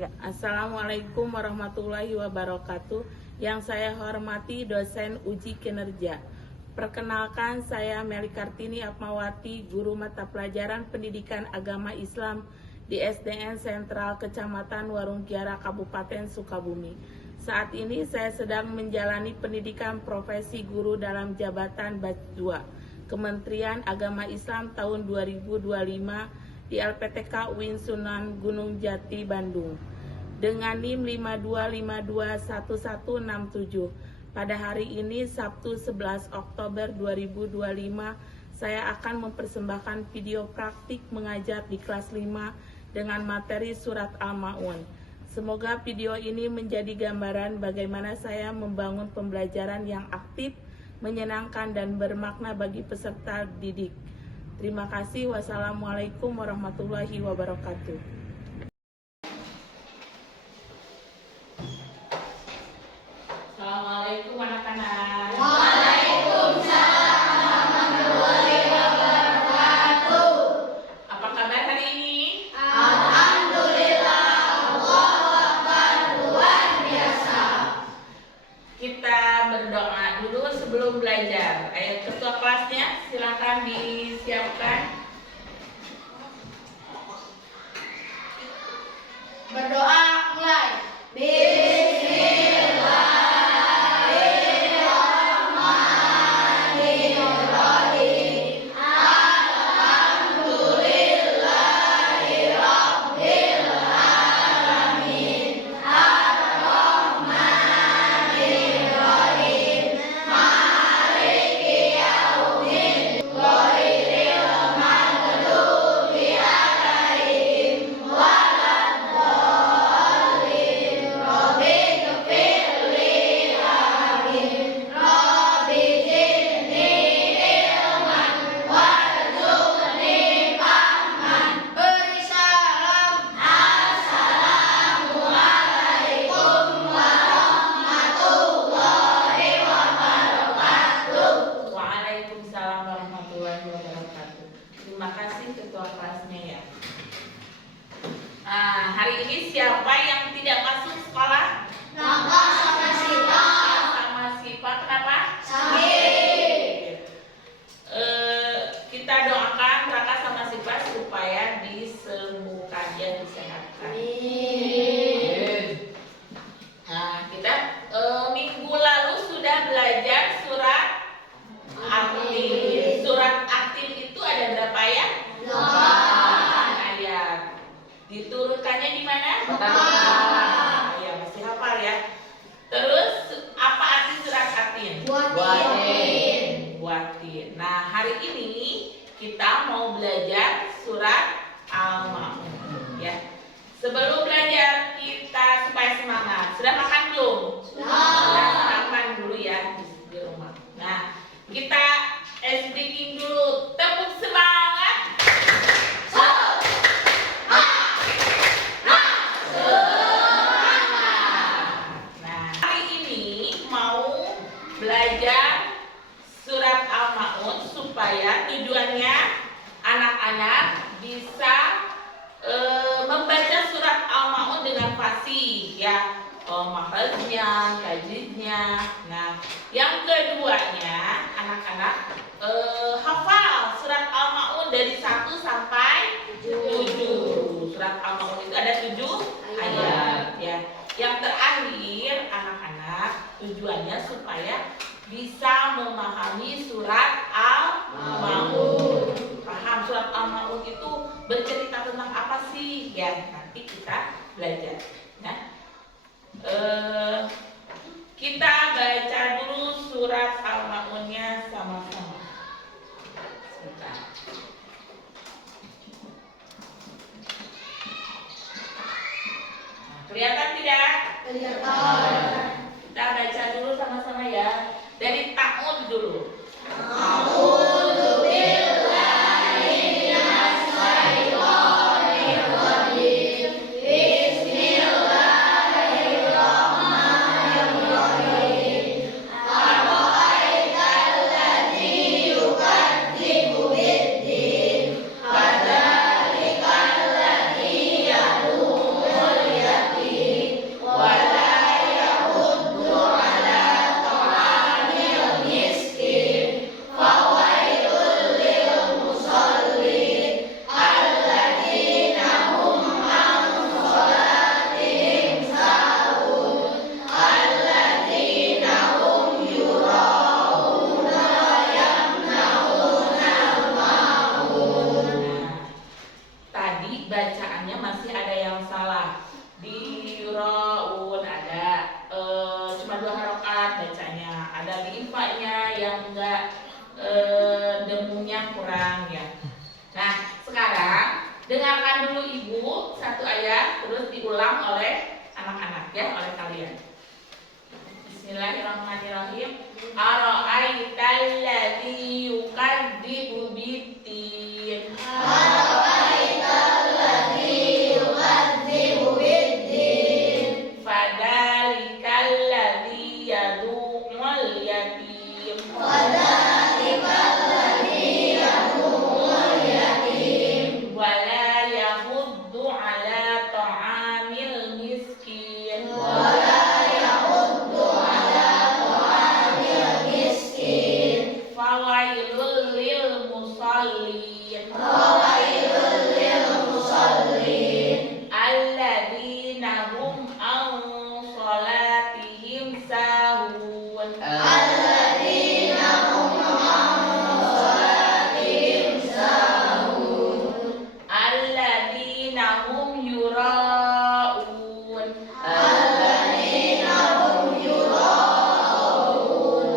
Ya, Assalamualaikum warahmatullahi wabarakatuh. Yang saya hormati dosen uji kinerja. Perkenalkan, saya Meli Kartini Atmawati, guru mata pelajaran pendidikan agama Islam di SDN Sentral Kecamatan Warung Kiara, Kabupaten Sukabumi. Saat ini saya sedang menjalani pendidikan profesi guru dalam jabatan Batch 2 Kementerian Agama Islam tahun 2025 di LPTK UIN Sunan Gunung Jati, Bandung dengan NIM 52521167. Pada hari ini Sabtu 11 Oktober 2025 saya akan mempersembahkan video praktik mengajar di kelas 5 dengan materi surat Al-Ma'un. Semoga video ini menjadi gambaran bagaimana saya membangun pembelajaran yang aktif, menyenangkan dan bermakna bagi peserta didik. Terima kasih. Wassalamualaikum warahmatullahi wabarakatuh. Assalamualaikum anak-anak. Waalaikumsalam warahmatullahi wabarakatuh. Apa kabar hari ini? Alhamdulillah, Allahu Akbar, luar biasa. Kita berdoa dulu sebelum belajar. Ayo ketua kelasnya silakan disiapkan. Berdoa mulai. Bismillahirrahmanirrahim. Alhamdulillahirabbil alamin. Ar-Rahmanirrahim. Maliki yaumiddin. Ghairil maghdubi alaihim waladdallin. Rabbi ghfirli amin. Rabbi zidni ilman warzuqni fahman. Beri salam. Assalamualaikum warahmatullahi wabarakatuh. Waalaikumsalam warahmatullahi wabarakatuh. Terima kasih ketua kelasnya ya. Hari ini siapa yang tidak masuk sekolah? Napa sama Sita? Sama Sipa. Kenapa? Sakit. Kita doakan Raka sama Sipa supaya disembuhkan, ya, disehatkan. Kita minggu lalu sudah belajar surat aktif. Surat aktif itu ada berapa ya? 8 ayat. Diturunkannya di mana? Ya, masih hafal ya. Terus apa arti surat aktif? Buatin. Nah, hari ini kita mau belajar surat Al-Ma'un ya. Sebelum belajar kita supaya semangat. Sudah makan belum? Sudah makan dulu ya di rumah. Nah, kita speaking dulu. Tepuk semangat. Nah, hari ini mau belajar surat Al-Ma'un supaya tujuannya anak-anak bisa membaca surat Al-Ma'un dengan fasih ya, makhrajnya, tajwidnya. Nah, yang keduanya anak-anak hafal surat Al-Ma'un dari 1 sampai 7. Surat Al-Ma'un itu ada 7 ayat ya. Yang terakhir anak-anak tujuannya supaya bisa memahami surat Al-Ma'un. Paham surat Al-Ma'un itu bercerita tentang apa sih? Ya, nanti kita belajar. Nah, kita baca dulu surat Al-Ma'unnya sama-sama. Sebentar. Kelihatan tidak? Kita baca dulu sama-sama ya. Dari ta'ud dulu. A'udzu billahi minas syaitonir rajim. Bismillahirrahmanirrahim. Ara'aital ladzi yukadzibu biddin. Fadzalikal ladzi yad'ul yatim. dengarkan dulu ibu satu ayat, terus diulang oleh anak-anak ya, oleh kalian. Bismillahirrahmanirrahim. Ara'aital ladzi yukadzibu biddin. Ara'aital ladzi yukadzibu biddin. Fadzalikal ladzi yad'ul yatim. Fadzalikal ladzi yad'ul yatim. Wa la yahuddu ala ta'amil miskin. Wa la yahuddu ala ta'amil miskin. Fawailul lil musallin. Fawailul lil musallin. Alladzina hum an shalatihim sahun. Alladzina hum an salatihim sahun. Alladzina hum yura'un. Alladzina hum yura'un.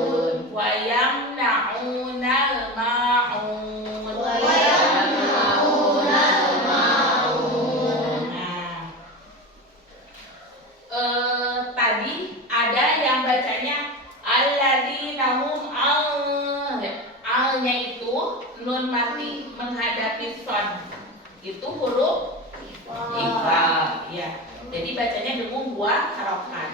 Wa yamna'unal ma'un. Wa yamna'unal ma'un. Nah, tadi ada yang bacanya alladzina hum al-nya itu nun mati menghadapi son. Itu huruf ifal ya. Jadi bacanya dengan 2 harokat.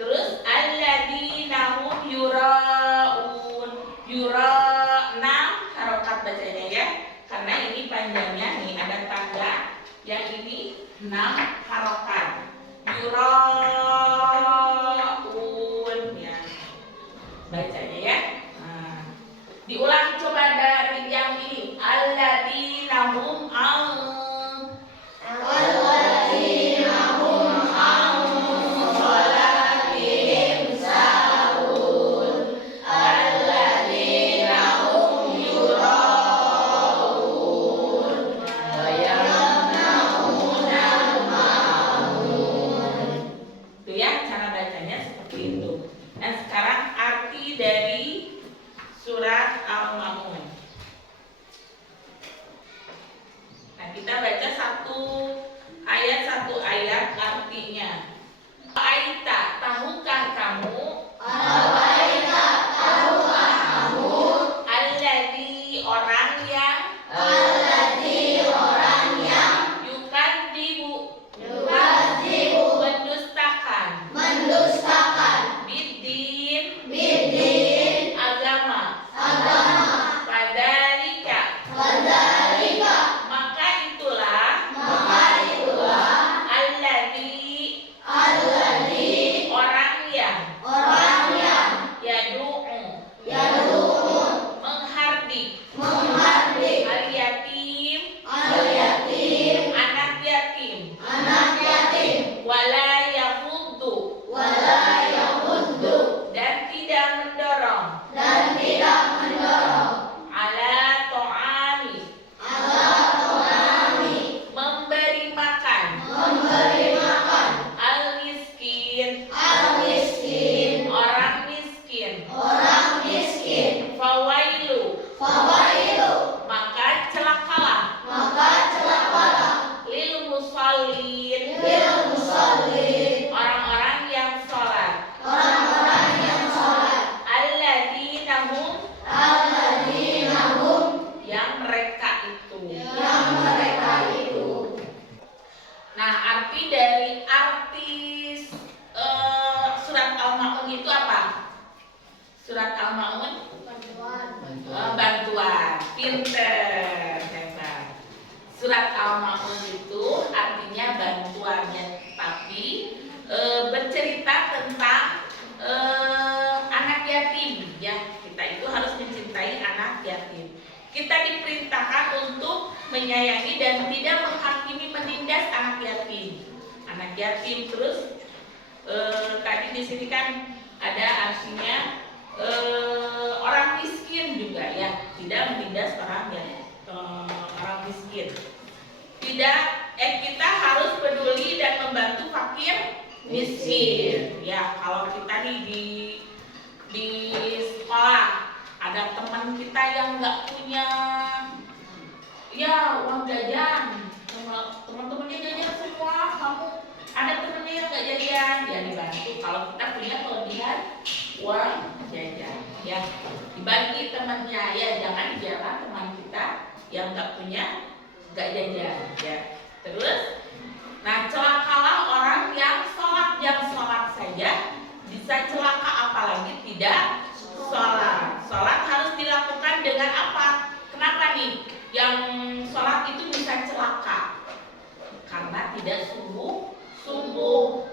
Terus alladzina hum yura'un. Yura 6 harokat bacanya ya. Karena ini panjangnya nih ada tanda. Yang ini 6 harokat. Yura'un ya. Bacanya ya. Nah, diulang coba dari yang ini. Alladzina hum Alladzina hum an salatihim sahun. Alladzina hum yura'un. Wa yamna'unal ma'un. itu ya, cara bacanya seperti itu. Dan sekarang arti dari surat Al-Ma'un. Nah, kita baca satu ayat artinya. Aita, tahukah kamu? Awaita tahukah kamu? Alladzi, orang yang Alladzi, orang yang yukadzibu, yukadzibu, mendustakan biddin, biddin, agama. agama. Fadzalika, Fadzalika, maka itulah maka itulah alladzi, orang yang yad'u, menghardik, al yatim, anak yatim, wala yahuddu, dan tidak mendorong, ala ta'ami, memberi makan, al miskin, orang miskin, fawailu, maka celakalah, lil musallin, orang-orang yang sholat, alladzina hum, yang mereka itu. Nah, arti dari surat Al-Ma'un itu apa? Surat Al-Ma'un bantuan, pinter, hebat. Surat Al-Ma'un itu artinya bantuannya, tapi bercerita tentang anak yatim ya. Kita itu harus mencintai anak yatim. Kita diperintahkan untuk menyayangi dan tidak menghakimi menindas anak yatim. Anak yatim terus tadi di sini kan ada artinya orang miskin juga ya, tidak menindas orang miskin. Kita harus peduli dan membantu fakir miskin. Ya, kalau kita nih di sekolah ada teman kita yang nggak punya ya uang jajan, teman-temannya jajan semua, kamu ada temennya yang nggak jajan, ya dibantu. Kalau kita punya kelebihan uang jajan, ya dibagi temannya, ya jangan dijarah teman kita yang nggak punya nggak jajan, ya. Terus, nah celakalah orang yang sholat jam sholat saja bisa celaka, apalagi tidak sholat. Sholat harus dilakukan dengan apa? Kenapa nih yang sholat itu bisa celaka? Karena tidak sungguh,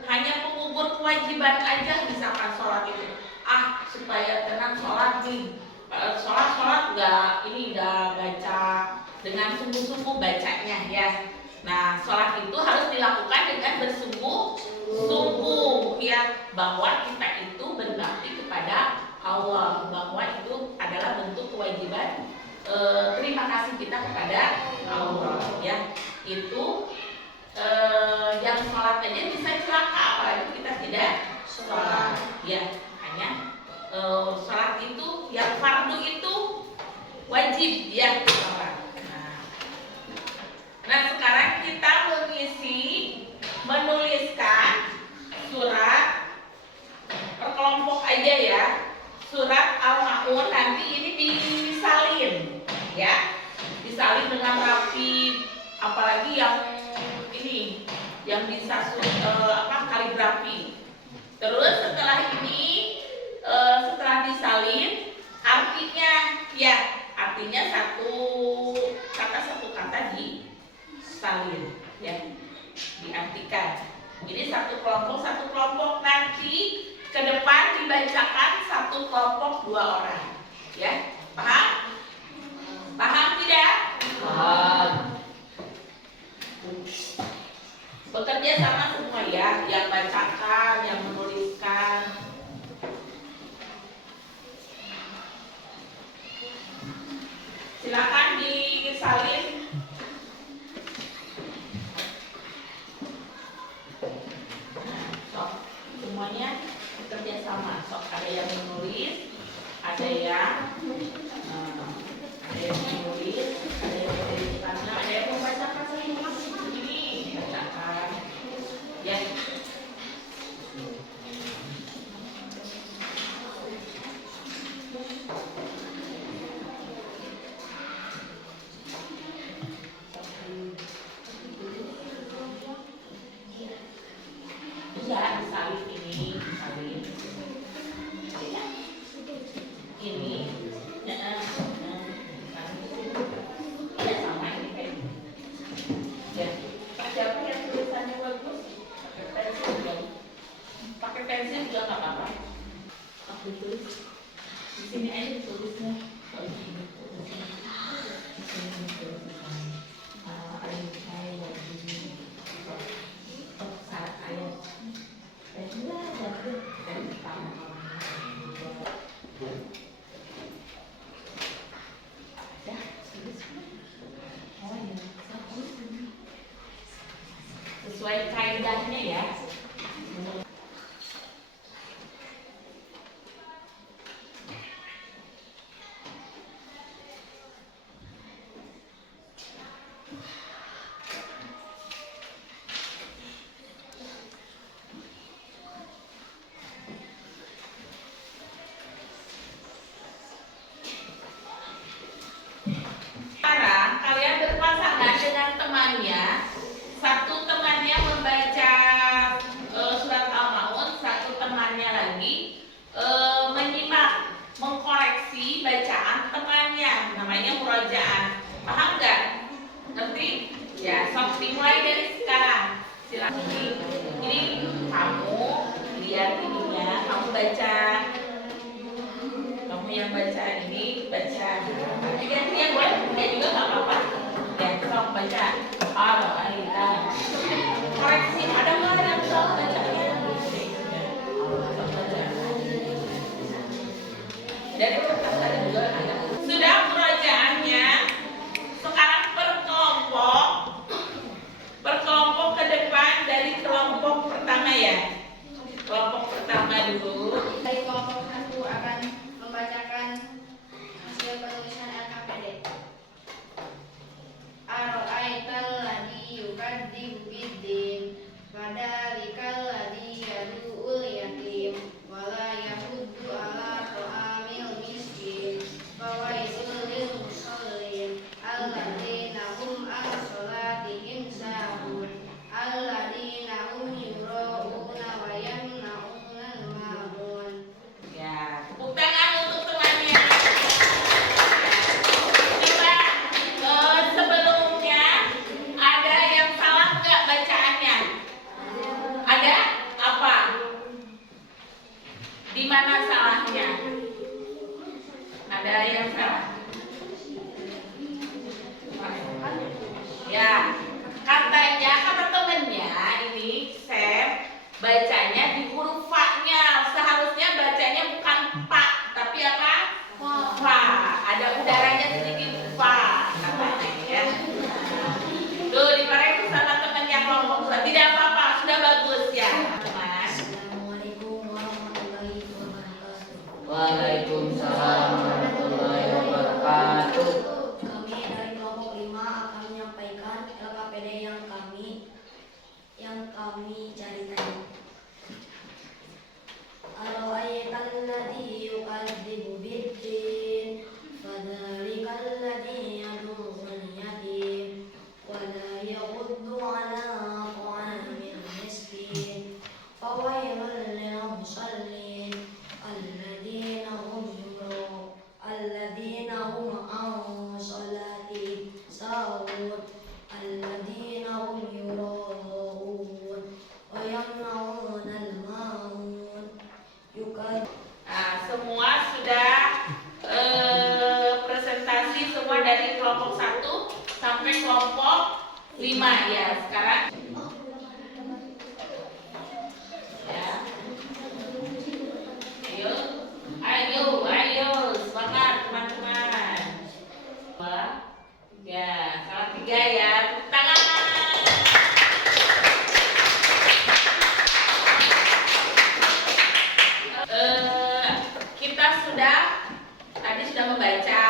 hanya mengubur kewajiban aja. Misalkan sholat itu, supaya tenang sholat nih, sholat nggak baca dengan sungguh-sungguh bacanya, ya. Nah, sholat itu harus dilakukan dengan bersungguh-sungguh, ya, bahwa kita itu berbakti kepada Allah, bahwa itu adalah bentuk kewajiban terima kasih kita kepada Allah, ya. Itu yang sholat aja bisa celaka, apalagi kita tidak sholat, ya. Hanya sholat itu yang fardu itu wajib, ya. Nah, sekarang kita menuliskan surat per kelompok aja, ya. Surat Al-Ma'un, nanti ini disalin, ya, disalin dengan rapi, apalagi yang ini yang bisa kaligrafi. Terus setelah ini setelah disalin, artinya satu kata disalin, ya, diartikan. Ini satu kelompok nanti ke depan dibacakan satu kelompok 2 orang, ya. Paham? Paham tidak? Paham. Bekerja sama semua, ya, yang bacakan, yang menuliskan. Silakan disalin. Semuanya bekerja sama. Ada yang menulis, ada yang menulis, ada yang menuliskan, ada yang membacakan semua. Ini bacakan, ya. Disalin ini, disalin. Ini, ya sama ini kayak. Ya, siapa yang tulisannya bagus? Pakai pensil juga nggak apa-apa. Aku tulis di sini aja tulisnya. Sesuai kaidahnya, ya. Sekarang kalian berpasangan dengan temannya. Satu temannya membaca surat Al-Ma'un, satu temannya lagi menyimak, mengkoreksi bacaan temannya. Namanya murajaah. Paham nggak? Ngerti? Ya, sok dimulai dari sekarang. Silakan. Ini kamu lihat ininya, kamu baca. Kamu yang baca ini baca. Gantian boleh? Ya juga nggak apa-apa. Ya, sok baca. Koreksi, ada nggak yang salah bacanya? Dari kertas ada juga ada. Sudah murajaahnya. Sekarang per kelompok ke depan dari kelompok pertama, ya. Kelompok pertama dulu. Dari kelompok 1 akan membacakan hasil penulisan LKPD. Ar-ra'aital ladzi kami cari tadi. Ara'aital ladzi yukadzibu biddin fadzalikal ladzi yad'ul yatim wa la yaghuddu 'ala ta'amil miskin fawailul lil musallin alladzina hum an salatihim sahun alladzina hum yura'un wa yamna'unal ma'un. Nah, semua sudah presentasi semua dari kelompok 1 sampai kelompok 5 ya. Sekarang ya. Ayo semangat teman-teman. 2, 3, salah 3 ya. Tepuk tangan. Kita tadi sudah membaca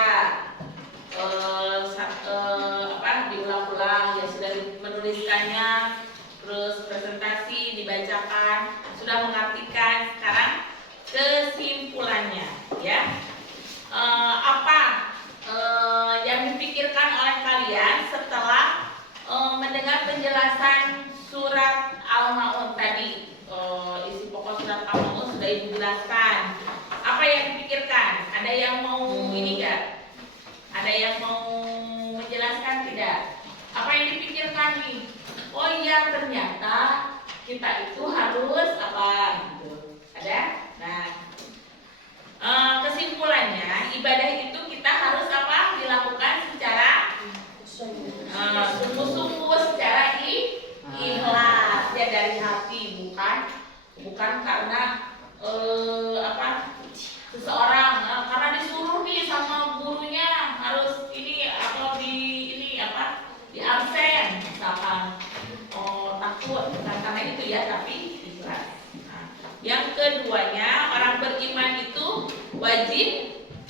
diulang-ulang ya, sudah menuliskannya, terus presentasi dibacakan, sudah mengartikan. Sekarang kesimpulannya ya. Apa yang dipikirkan oleh kalian setelah mendengar penjelasan surat Al-Maun tadi? Isi pokok surat Al-Maun sudah Ibu jelaskan. Apa yang dipikirkan? Ada yang mau ini enggak? Ada yang mau menjelaskan tidak? Apa yang dipikirkan nih? Oh iya, ternyata kita itu harus apa gitu. Ada? Nah, kesimpulannya ibadah itu kita harus apa? Dilakukan secara sungguh-sungguh, secara ikhlas ya, dari hati, bukan karena seseorang karena disuruh nih sama gurunya harus ini atau di absen misalkan, takut, bukan karena itu ya, tapi ikhlas. Nah, yang keduanya, orang beriman itu wajib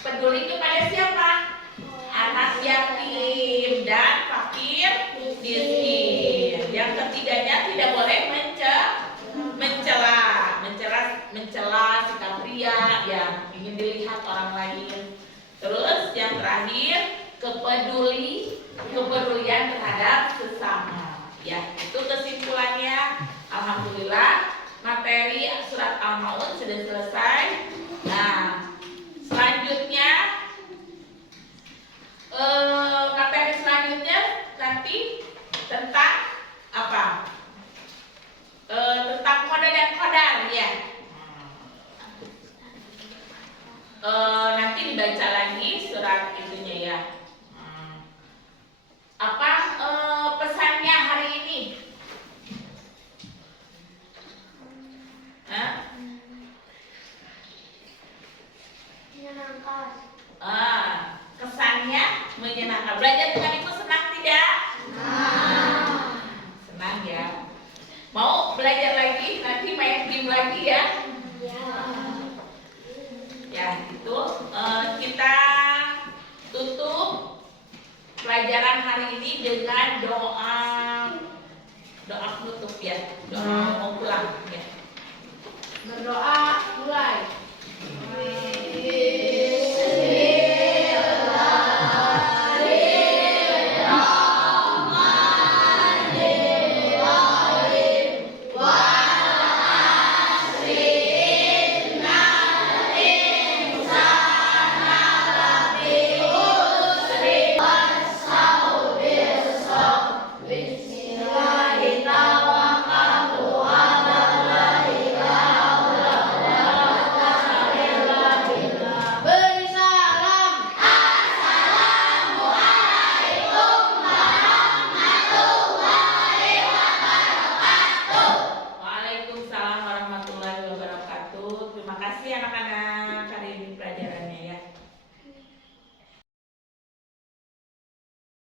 peduli kepada siapa? Anak yatim dan fakir miskin. Yang ketiganya, tidak boleh mencela sikap pria yang ingin dilihat orang lain. Terus yang terakhir, kepedulian terhadap sesama. Ya, itu kesimpulannya. Alhamdulillah, materi surat Al-Maun sudah selesai. Nah, selanjutnya materi selanjutnya nanti tentang apa? Tentang kode dan kodar ya. Nanti dibaca lagi surat itunya ya. Apa pesannya hari ini? Menyenangkan. Kesannya menyenangkan. Belajar dengan Ibu senang tidak? Senang ya. Mau belajar lagi? Nanti main game lagi ya? Ya, itu kita tutup pelajaran hari ini dengan doa penutup ya. Doa mau pulang ya. Berdoa mulai.